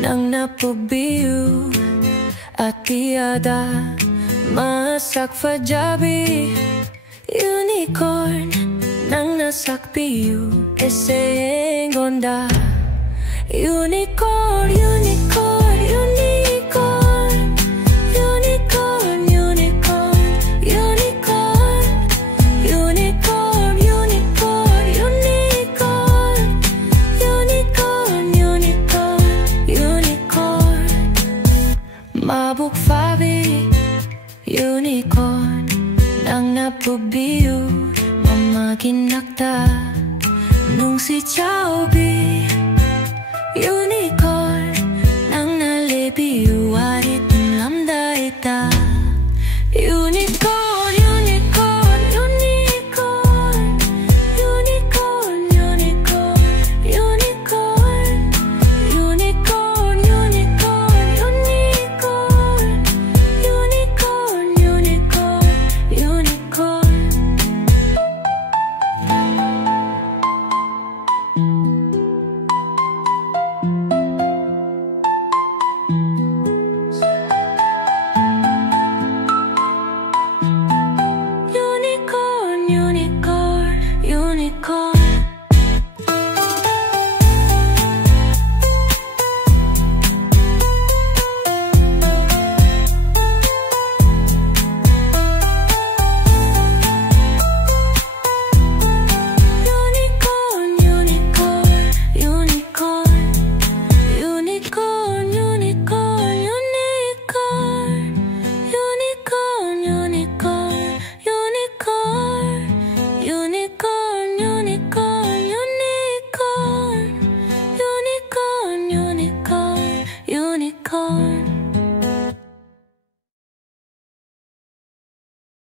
ng napubiyo at tiada masak fajabi. Unicorn nang nasakpiyo eseng gonda. Unicorn, unicorn, unicorn, unicorn, unicorn, unicorn, unicorn, unicorn, unicorn, unicorn, unicorn, unicorn. Mabuk fabi, unicorn nang napubiyo mamaginakta nung si Chaubi. Unicorn nang nalibiyo arit lamda ita. Unicorn, unicorn, unicorn, unicorn, unicorn, unicorn, unicorn, unicorn, unicorn, unicorn, unicorn, unicorn. Unicorn, unicorn. Unicorn.